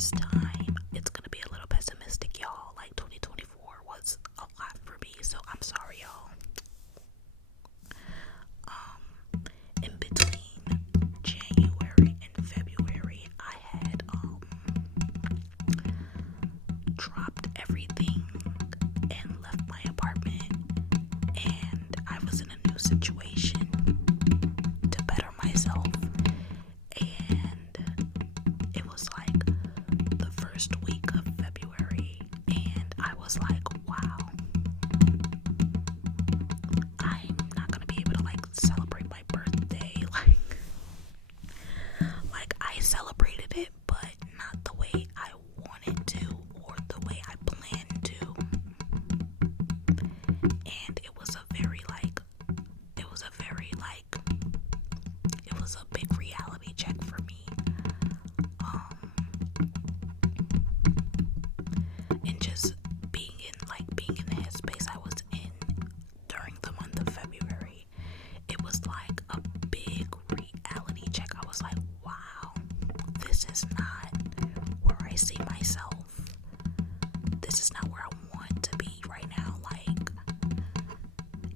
first time, it's gonna be a little pessimistic, y'all. Like 2024 was a lot for me, so I'm sorry, y'all. In between January and February, I had dropped everything and left my apartment, and I was in a new situation to better myself. And it was like the first week of February, and I was like, wow, I'm not gonna be able to like celebrate my birthday. Like I celebrated it, but not the way I wanted to or the way I planned to. And it was a very it was a big reality check for me. And just being in the headspace I was in during the month of February, it was like a big reality check. I was like, wow, this is not where I see myself. This is not where I want to be right now. Like,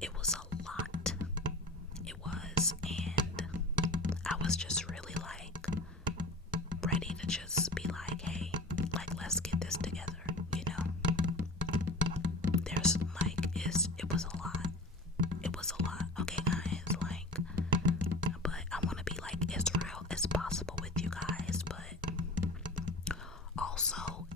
it was a lot. It was, and I was just really like ready to just be like, hey, like, let's get this together, you know? There's like, it was a lot. It was a lot, okay, guys? Like, but I want to be like as real as possible with you guys, but also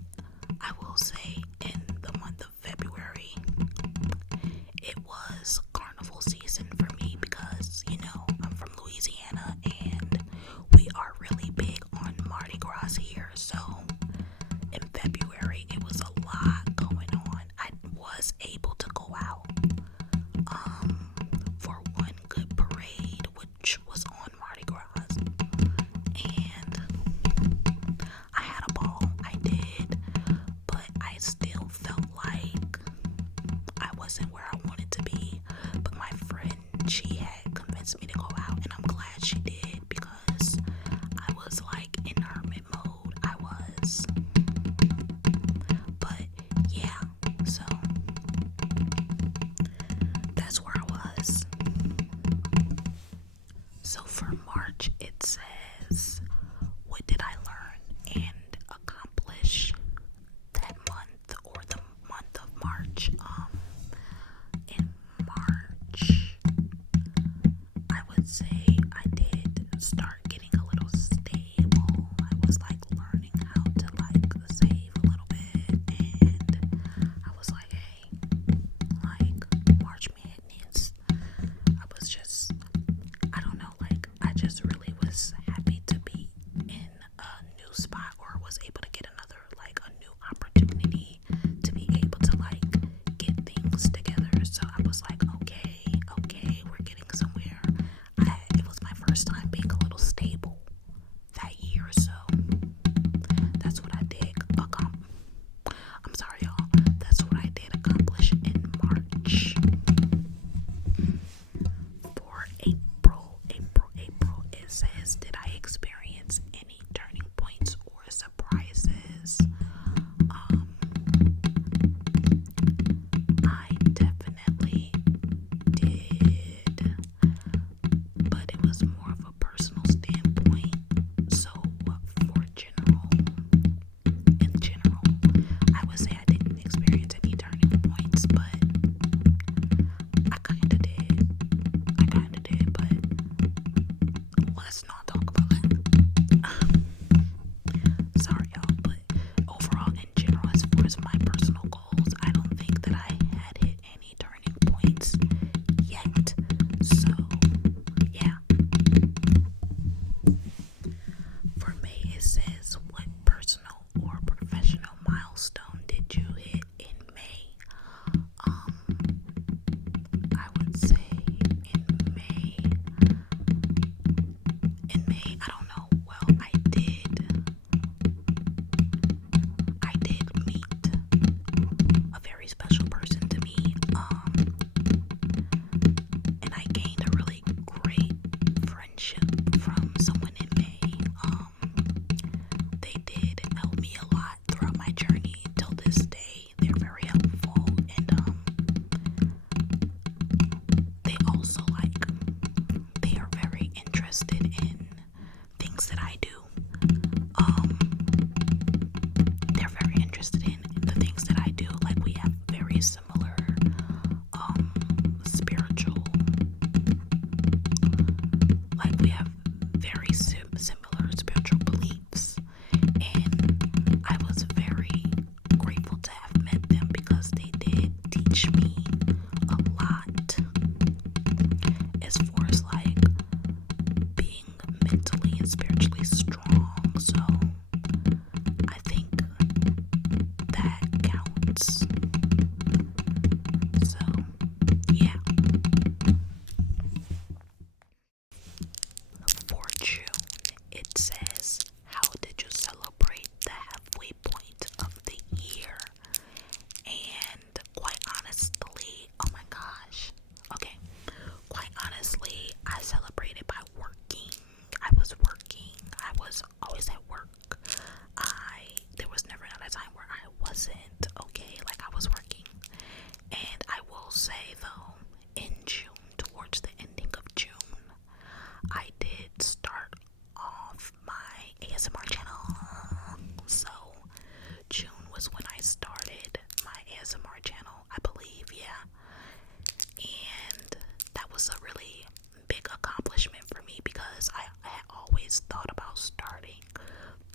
was a really big accomplishment for me because I had always thought about starting,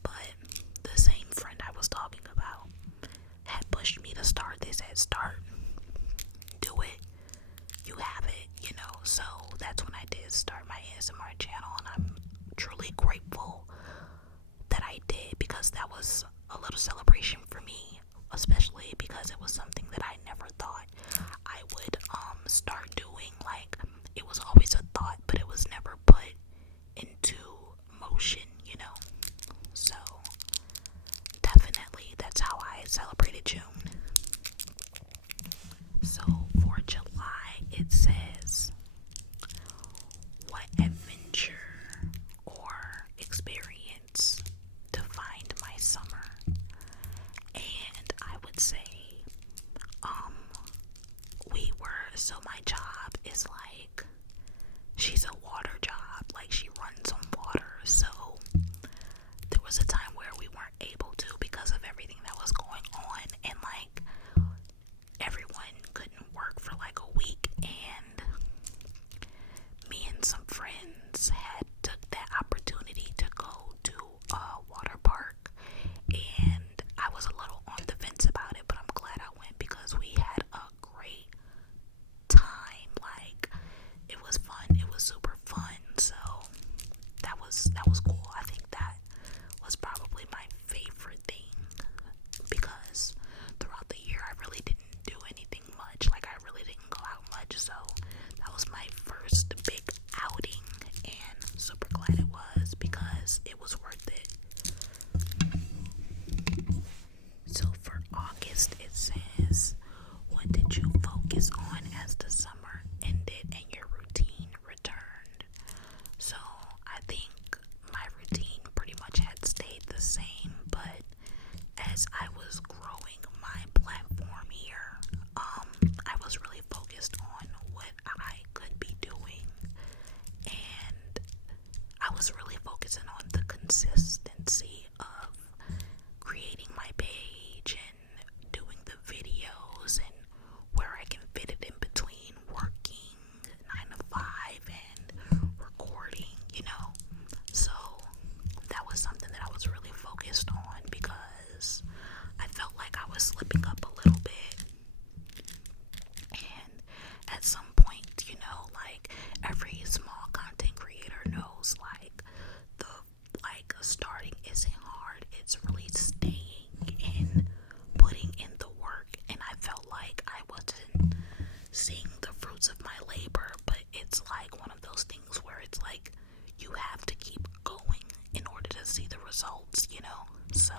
but the same friend I was talking about had pushed me to start. They said, start, do it, you have it, you know. So that's when I did start my ASMR channel, and I'm truly grateful that I did, because that was a little celebration for me, especially because it was something that I never thought I would start doing. Like, it was always a thought, but it was never put into motion, you know. So definitely that's how I celebrated June. So for July, it says, what adventure or experience defined my summer? And I would say, so my job is like, she's a water job, like she runs on water. So there was a time where we weren't able to because of everything that was going on, and like everyone couldn't work for like a week, and me and some friends had took that opportunity to go to a water park, and I was a little on the fence about it, but I'm glad I went because we had a great time. Like, it was fun, it was super fun. So that was cool. I think that was probably my favorite thing, because throughout the year I really didn't do anything much. Like, I really didn't go out much, so that was my first big outing, and super glad it was, because it was worth it. So for August, it says, what did you focus on as the summer ended and your routine returned? So I think my routine pretty much had stayed the same, but as I was growing my platform here, I was really focused on what I could be doing, and I was really focusing on the consistency of creating my page and doing the videos, and where I can fit it in between working 9 to 5 and recording, you know. So that was something that I was really focused on, because I felt like I was slipping up a little bit. And at some point, you know, like every small content creator knows, like, the starting isn't hard, it's really staying and putting in the work. And I felt like I wasn't seeing the fruits of my labor, but it's like one of those things where it's like you have to keep going in order to see the results, you know. So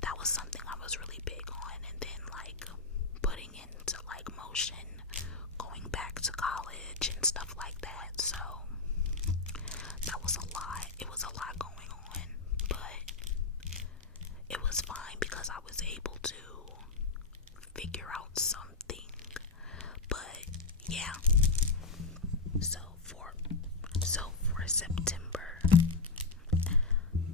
that was something I was really big on. And then like putting into like motion, going back to college and stuff like that. So that was a lot. It was a lot going on, but it was fine because I was able to figure out something. But yeah. So for September,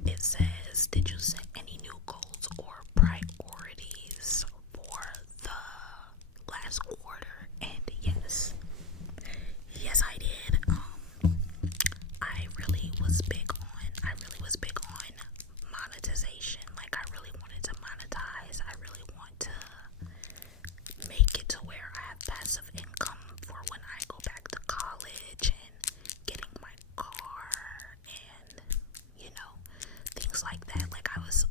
it says, did you set any new goals or priorities for the last quarter? And yes, I did. I really was big on monetization. Like, I really wanted to monetize. I really want to make it to where I have passive income for when I go back to college and getting my car and, you know, things like that. Like, I was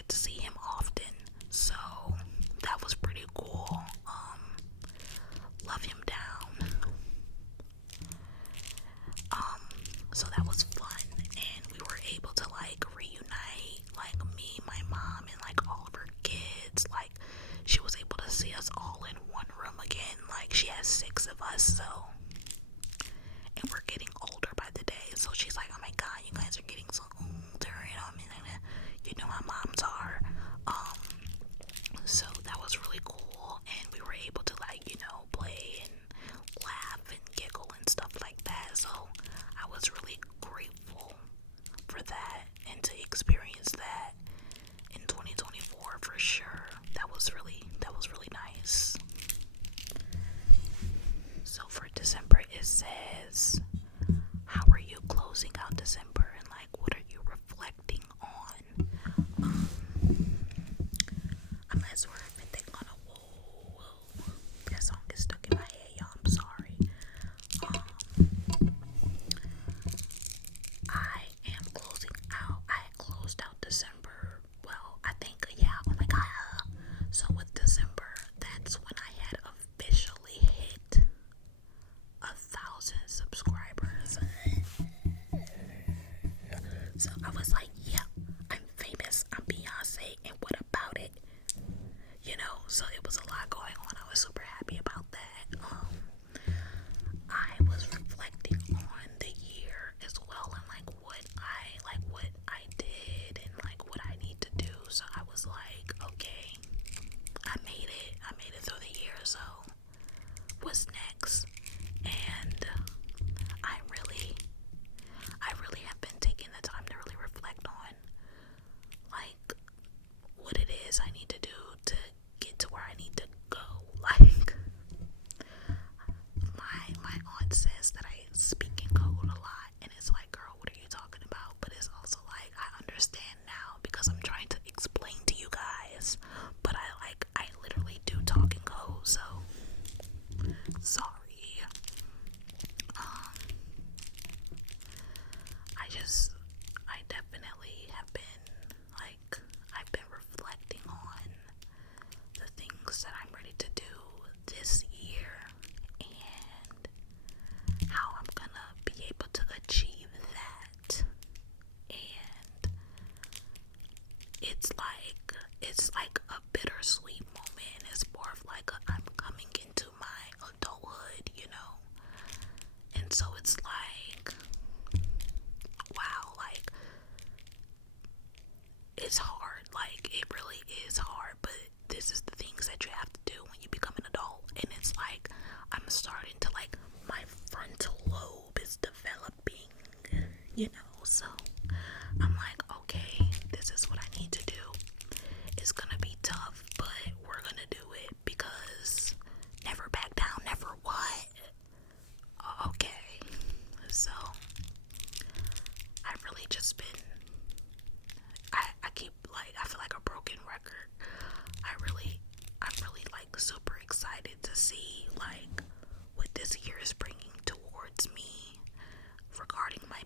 get to see him often, so that was pretty cool. Love him down. So that was fun, and we were able to like reunite, like me, my mom, and like all of her kids. Like she was able to see us all in one room again. Like she has 6 of us, so, and we're getting older by the day. So she's like, "Oh my God, you guys are getting so older," you know how moms are. So that was really cool, and we were able to like, play and laugh and giggle and stuff like that. So I was really grateful for that and to experience that in 2024 for sure. That was really nice. So for December it says, how are you closing out December, and like what are you reflecting on? Unless we're everything on a whoa, that song is stuck in my head, y'all. I'm sorry. I am closing out. I had closed out December. Well, I think, yeah. Oh my God. So with December, that's when I had officially hit 1,000 subscribers. So I was like, yeah, I'm famous. I'm Beyonce, and what about it? So it was a lot going on. I was super happy about that. I was reflecting on the year as well, and like what I did and like what I need to do. So I was like, okay, I made it through the year. So what's next? And I really have been taking the time to really reflect on like what it is I need to do to get to where I need to go. Like my aunt says that I speak in code a lot, and it's like, girl, what are you talking about? But it's also like, I understand now because I'm trying to explain to you guys, but I literally do talk in code, so sorry. I definitely have been like, I've been reflecting on the things that I'm ready to do this year and how I'm gonna be able to achieve that. And it's like a bittersweet moment. It's more of like I'm coming into my adulthood, and so it's like, wow, like it's hard. Like it really is hard, but this is the things that you have to do when you become an adult. And it's like I'm starting to like, my frontal lobe is developing, so I'm like, okay, this is what I need to do. It's gonna be tough, but we're gonna do it because never back down, never what? Okay. So I've really just been, I keep like, I feel like a broken record. I'm really like super excited to see like what this year is bringing towards me regarding my